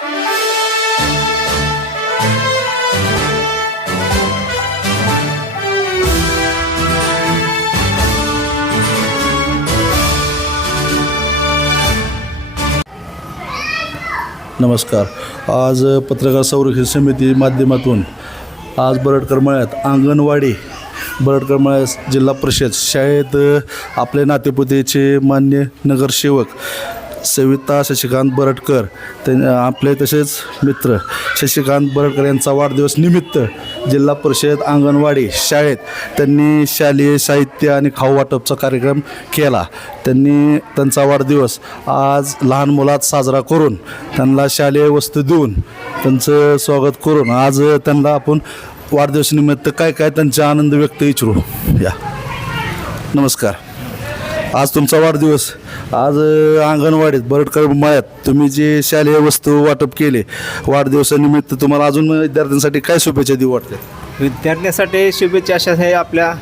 नमस्कार. आज पत्रकार संरक्षण समिती माध्यमातून आज बरडकर मळ्यात अंगणवाडी बरडकर मळ्यात जिल्हा परिषद शाळेत आपले नातेपुतेचे मान्य नगरसेवक सविता शशिकांत बरडकर आपले तसेच मित्र शशिकांत बरडकर यांचा वाढदिवस निमित्त जिल्हा परिषद अंगणवाडी शाळेत त्यांनी शालेय साहित्य आणि खाऊ वाटपचा कार्यक्रम केला. त्यांनी त्यांचा वाढदिवस आज लहान मुलात साजरा करून त्यांना शालेय वस्तू देऊन त्यांचं स्वागत करून आज त्यांना आपण वाढदिवसानिमित्त काय त्यांचा आनंद व्यक्त विचारू या. नमस्कार. आज तुमचा वाढदिवस, आज अंगणवाडीत बरडकर मळ्यात तुम्ही जे शालेय वस्तू वाटप केले वाढदिवसानिमित्त तुम्हाला अजून विद्यार्थ्यांसाठी काय शुभेच्छा देऊ वाटतात? विद्यार्थ्यांसाठी शुभेच्छा अशा आहे, आपल्या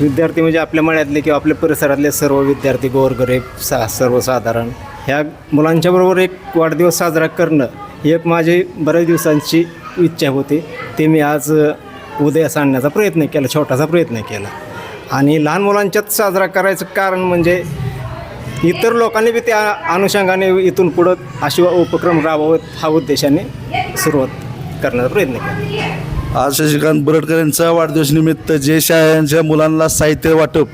विद्यार्थी म्हणजे आपल्या मळ्यातले किंवा आपल्या परिसरातले सर्व विद्यार्थी गोरगरीब सर्वसाधारण ह्या मुलांच्याबरोबर एक वाढदिवस साजरा करणं ही एक माझी बऱ्याच दिवसांची इच्छा होती. ते मी आज उदयास आणण्याचा प्रयत्न केला, छोटासा प्रयत्न केला. आणि लहान मुलांच्यात साजरा करायचं कारण म्हणजे इतर लोकांनी बी त्या अनुषंगाने इथून पुढं असे उपक्रम राबवत हा उद्देशाने सुरुवात करण्याचा प्रयत्न केला. आज शशिकांत बरडकर यांचा वाढदिवसानिमित्त जे शाळांच्या मुलांना साहित्य वाटप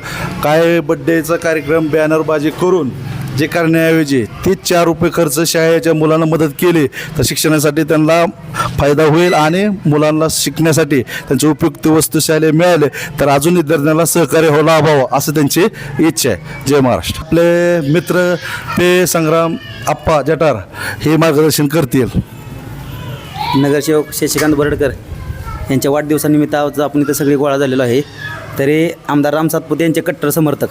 काय बड्डेचा कार्यक्रम बॅनरबाजी करून जे करण्याऐवजी 4 रुपये खर्च शाळेच्या मुलांना मदत केली तर शिक्षणासाठी त्यांना फायदा होईल आणि मुलांना शिकण्यासाठी त्यांचे उपयुक्त वस्तू शाळेत मिळाले तर अजून विद्यार्थ्यांना सहकार्य हो लाभावं असं त्यांची इच्छा आहे. जय महाराष्ट्र. आपले मित्र पे संग्राम आप्पा जटार हे मार्गदर्शन करतील. नगरसेवक शशिकांत बरडकर यांच्या वाढदिवसानिमित्त आज आपण इथं सगळे गोळा झालेलो आहे. तरी आमदार राम सातपुते यांचे कट्टर समर्थक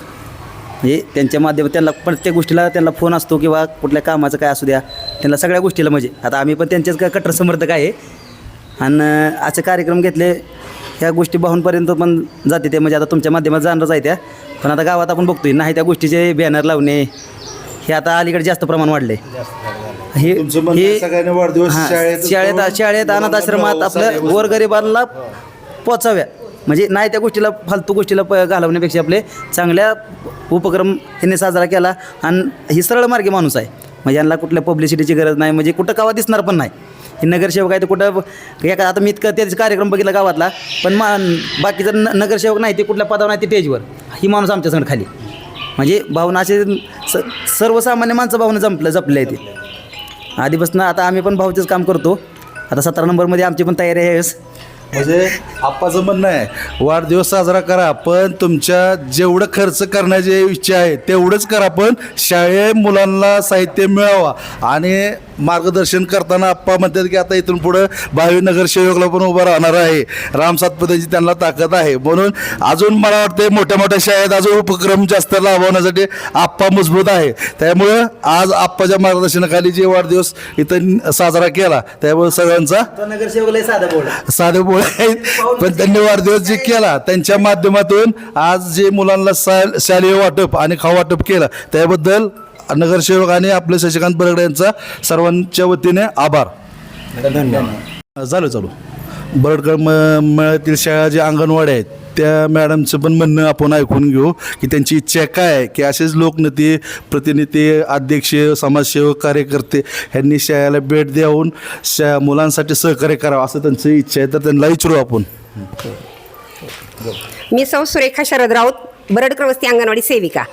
म्हणजे त्यांच्या माध्यमात त्यांना प्रत्येक गोष्टीला त्यांना फोन असतो किंवा कुठल्या कामाचं काय असू द्या त्यांना सगळ्या गोष्टीला म्हणजे आता आम्ही पण त्यांचेच काय कट्टर समर्थक आहे. आणि असे कार्यक्रम घेतले ह्या गोष्टी भाऊंपर्यंत पण जाते ते म्हणजे आता तुमच्या माध्यमात जाणारच आहे त्या, पण आता गावात आपण बघतोय नाही त्या गोष्टीचे बॅनर लावणे हे आता अलीकडे जास्त प्रमाण वाढले. हे शाळेत अनाथ आश्रमात आपल्या गोरगरिबांना पोचाव्या म्हणजे नाही त्या गोष्टीला फालतू गोष्टीला घालवण्यापेक्षा आपले चांगल्या उपक्रम त्यांनी साजरा केला. आणि ही सरळ मार्गी माणूस आहे म्हणजे यांना कुठल्या पब्लिसिटीची गरज नाही, म्हणजे कुठं गावात दिसणार पण नाही. हे नगरसेवक आहे ते कुठं एका आता मी इतकं त्याचा कार्यक्रम बघितला गावातला, पण बाकीचं नगरसेवक नाही ते कुठल्या पदावर नाही ते टेजवर ही माणूस आमच्या संग खाली म्हणजे भावना असे सर्वसामान्य माणसं भावना जपले आहे ते आधीपासून. आता आम्ही पण भाऊचंच काम करतो. आता 17 नंबरमध्ये आमची पण तयारी आहे. म्हणजे आप्पाचं म्हणणं आहे वाढदिवस साजरा करा पण तुमच्या जेवढं खर्च करण्याची इच्छा आहे तेवढंच करा, पण शाळेत मुलांना साहित्य मिळावा. आणि मार्गदर्शन करताना आप्पा म्हणतात की आता इथून पुढं भावी नगरसेवकला पण उभं राहणार आहे. राम सातपुतेची त्यांना ताकद आहे म्हणून अजून मला वाटते मोठ्या मोठ्या शाळेत अजून उपक्रम जास्त लाभवण्यासाठी आप्पा मजबूत आहे. त्यामुळं आज आप्पाच्या मार्गदर्शनाखाली जे वाढदिवस इथं साजरा केला त्यामुळे सगळ्यांचा नगरसेवक साधे बोळ आहेत पण त्यांनी वाढदिवस जे केला त्यांच्या माध्यमातून आज जे मुलांना शालेय वाटप आणि खाऊ वाटप केलं त्याबद्दल नगरसेवक आणि आपले शशिकांत बरडकर यांचा सर्वांच्या वतीने आभार. धन्यवाद. चालू बरडकर मळ्यातील शाळा ज्या अंगणवाड्या आहेत त्या मॅडमचं पण म्हणणं आपण ऐकून घेऊ की त्यांची इच्छा काय आहे की असेच लोकनेते प्रतिनिधी अध्यक्ष समाजसेवक कार्यकर्ते ह्यांनी शाळेला भेट देऊन मुलांसाठी सहकार्य करावं असं त्यांची इच्छा आहे तर त्यांना विचारू आपण. मी सौ सुरेखा शरद राऊत बरडकर वस्ती अंगणवाडी सेविका.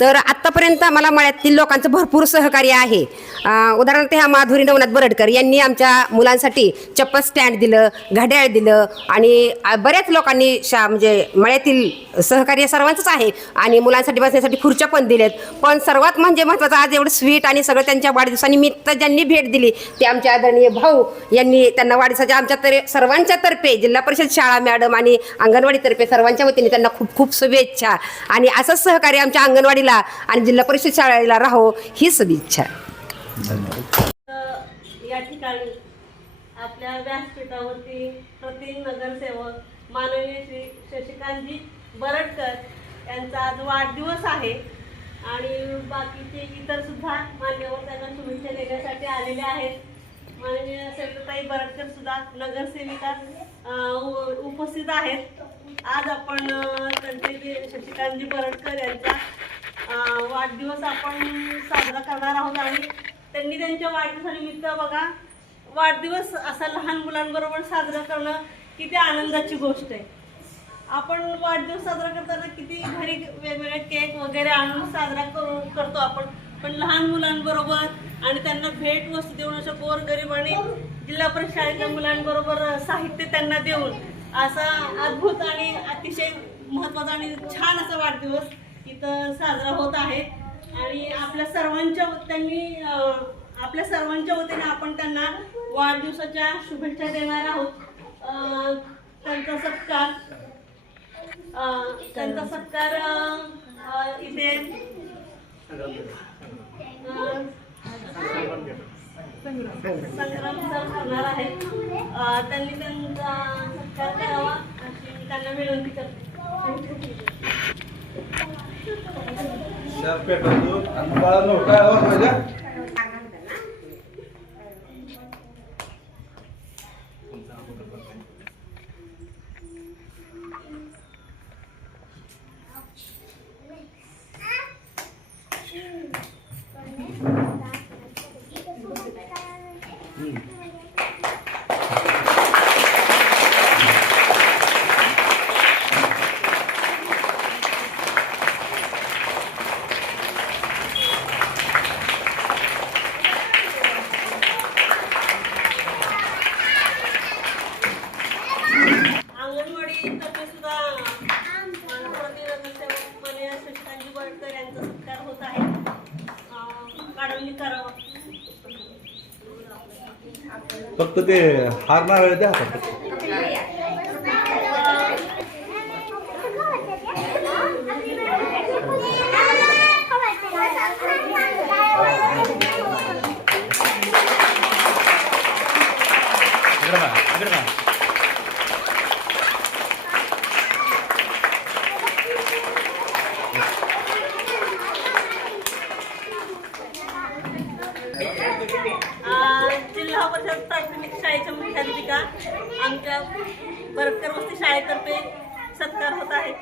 तर आत्तापर्यंत मला मळ्यातील लोकांचं भरपूर सहकार्य आहे. उदाहरणार्थ ह्या माधुरी नवनाथ बरडकर यांनी आमच्या मुलांसाठी चप्पल स्टँड दिलं, घड्याळ दिलं आणि बऱ्याच लोकांनी म्हणजे मळ्यातील सहकार्य सर्वांचंच आहे. आणि मुलांसाठी बसण्यासाठी खुर्च्या पण दिलेत. पण सर्वात म्हणजे महत्त्वाचं आज एवढं स्वीट आणि सगळं त्यांच्या वाढदिवसानिमित्त ज्यांनी भेट दिली ते आमचे आदरणीय भाऊ यांनी त्यांना वाढदिवसाच्या सर्वांच्या तर्फे जिल्हा परिषद शाळा मॅडम आणि अंगणवाडीतर्फे सर्वांच्या वतीने त्यांना खूप खूप शुभेच्छा. आणि असंच सहकार्य आमच्या अंगणवाडीला आणि जिल्हा परिषद शाळेला राहो ही सदिच्छा. या ठिकाणी आपल्या व्यासपीठावरती प्रथम नगरसेवक माननीय श्री शशिकांतजी बरडकर यांचा आज वाढदिवस आहे आणि बाकीचे इतर सुद्धा मान्यवर त्यांना शुभेच्छा देण्यासाठी आलेले आहेत. माननीय सविताताई बरडकर सुद्धा नगरसेविका उपस्थित आहेत. आज आपण त्यांचे शशिकांतजी बरडकर यांचा वाढदिवस आपण साजरा करणार आहोत आणि त्यांनी त्यांच्या वाढदिवसानिमित्त बघा वाढदिवस असा लहान मुलांबरोबर साजरा करणं किती आनंदाची गोष्ट आहे. आपण वाढदिवस साजरा करताना किती घरी वेगवेगळे केक वगैरे आणून साजरा करतो आपण, पण लहान मुलांबरोबर आणि त्यांना भेट वस्तू देऊन अशा गोरगरीब आणि जिल्हा परिषद शाळेतल्या मुलांबरोबर साहित्य त्यांना देऊन असा अद्भुत आणि अतिशय महत्त्वाचा आणि छान असा वाढदिवस इथं साजरा होत आहे. आणि आपल्या सर्वांच्या वतीने आपण त्यांना वाढदिवसाच्या शुभेच्छा देणार आहोत. त्यांचा सत्कार इथे संग्राम सर करणार आहेत. त्यांनी त्यांचा सत्कार करावा अशी त्यांना विनंती करते. फक्त ते हार नारळ द्या फक्त. जिल्हा परिषद प्राथमिक शाळेच्या मुख्याध्यापिका आमच्या बरडकर वस्ती शाळेतर्फे सत्कार होत आहे.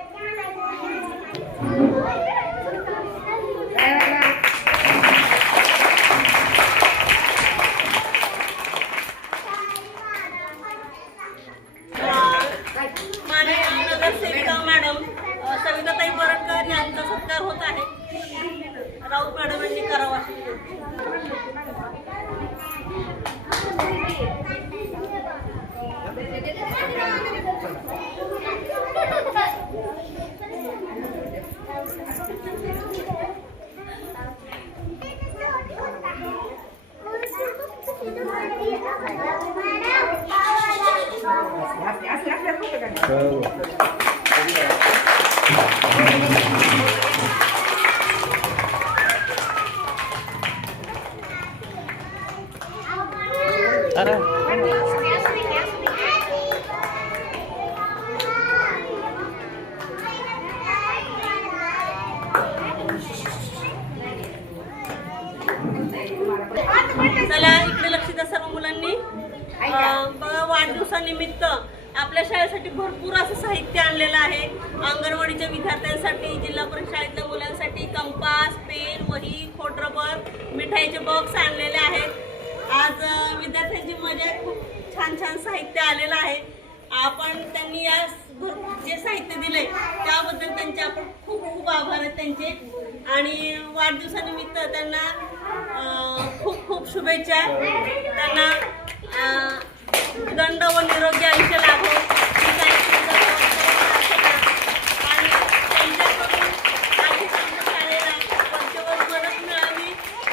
माननीय नगरसेविका मॅडम सविताताई बरडकर यांचा सत्कार होत आहे. राऊत मॅडम यांनी करावा. चला इकडे लक्ष द्या सर्व मुलांनी. वाढदिवसानिमित्त आपल्या शाळेसाठी भरपूर असं साहित्य आणलेलं आहे. अंगणवाडीच्या विद्यार्थ्यांसाठी, जिल्हा परिषद शाळेतल्या मुलांसाठी कंपास, पेन, वही, खोडरबर, मिठाईचे बॉक्स आणलेले आहेत. आज विद्यार्थ्यांची मजा, खूप छान छान साहित्य आलेलं आहे. आपण त्यांनी या जे साहित्य दिले त्याबद्दल त्यांचे आपण खूप खूप आभार आहेत त्यांचे. आणि वाढदिवसानिमित्त त्यांना खूप खूप शुभेच्छा. त्यांना दंड व निरोगी आयुष्य लाभो आणि त्यांच्याकडून आधी आमच्या शाळेला वरचेवर मदत मिळावी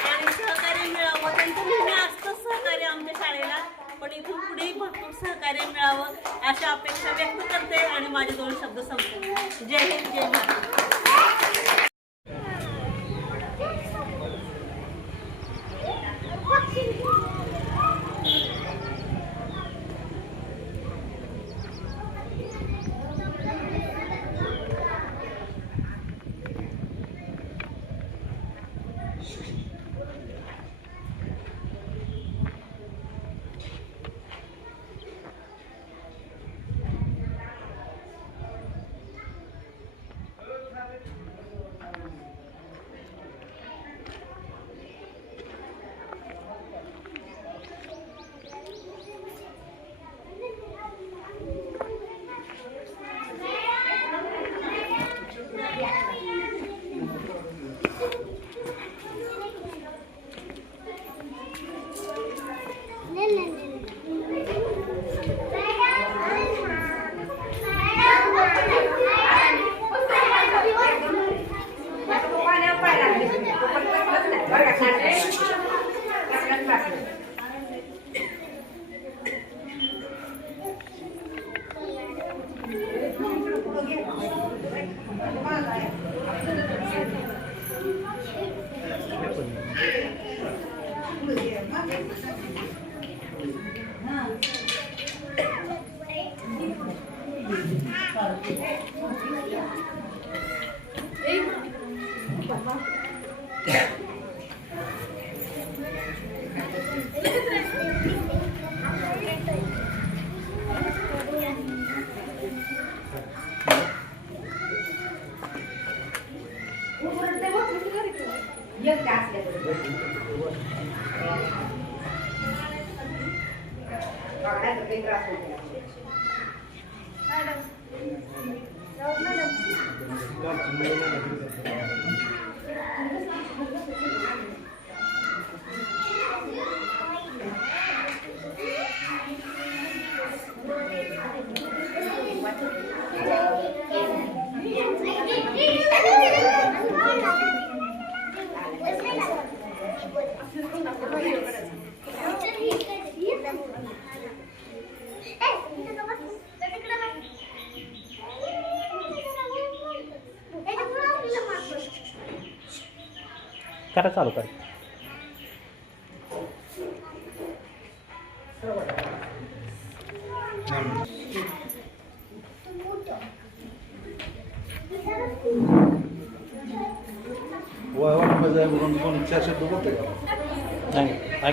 आणि सहकार्य मिळावं. त्यांचं नेहमी असतं सहकार्य आमच्या शाळेला, पण इथून पुढेही भरपूर सहकार्य मिळावं अशा अपेक्षा व्यक्त करते आणि माझे 2 शब्द संपवते. जय हिंद, जय महाराष्ट्र. करा चालू करा. चार शब्द बोलते का?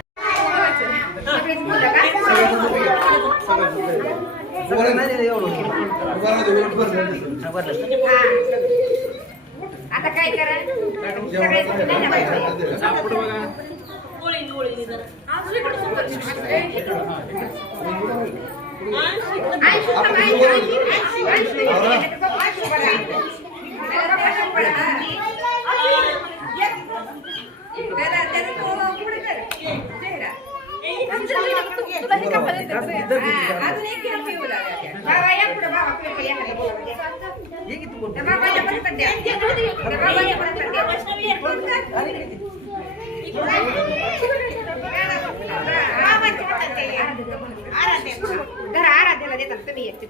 आता काय करा अजून एक किलो पिऊ लागला बाबा या पुढे बाबा बाबाच्या पर्यंत द्या बाबाच्या पर्यंत द्या आराध्याला देतात तुम्ही एक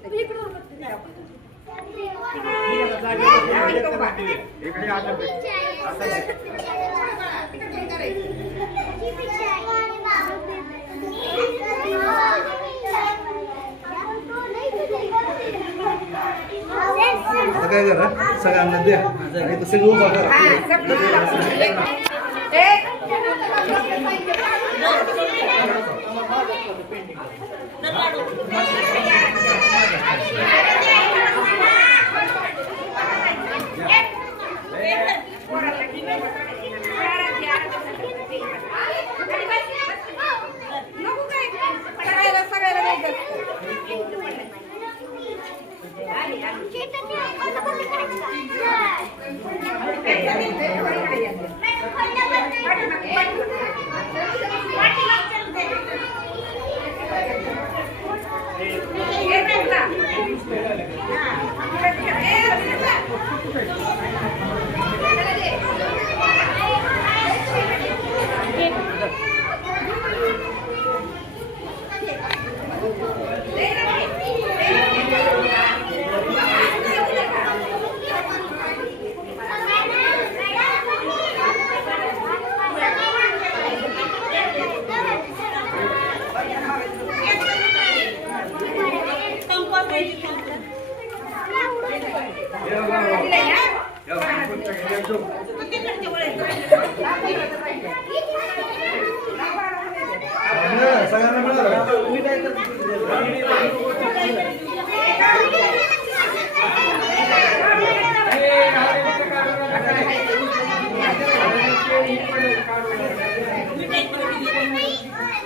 काय करा सगळ्यांना द्या आणि सगळं उभा करा.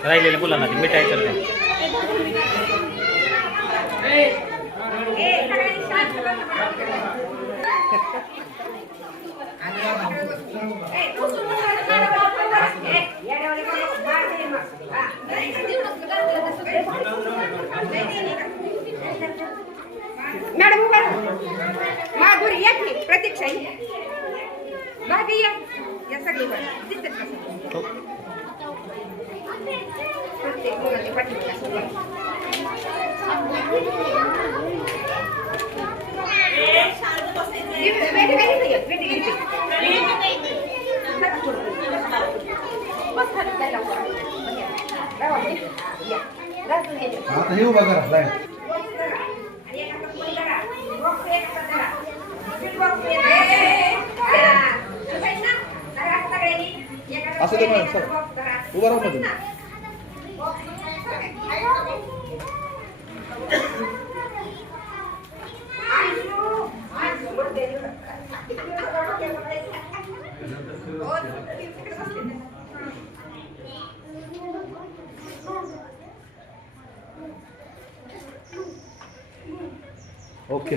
राहिलेल्या मुलांना ती मिठाई करते. मॅडम माधुरी या की प्रतीक्षा भाभी या सगळी बस आता हे उभा करा लाईन. असं ते मॅडम सर उभा राहू मध्ये. ओके.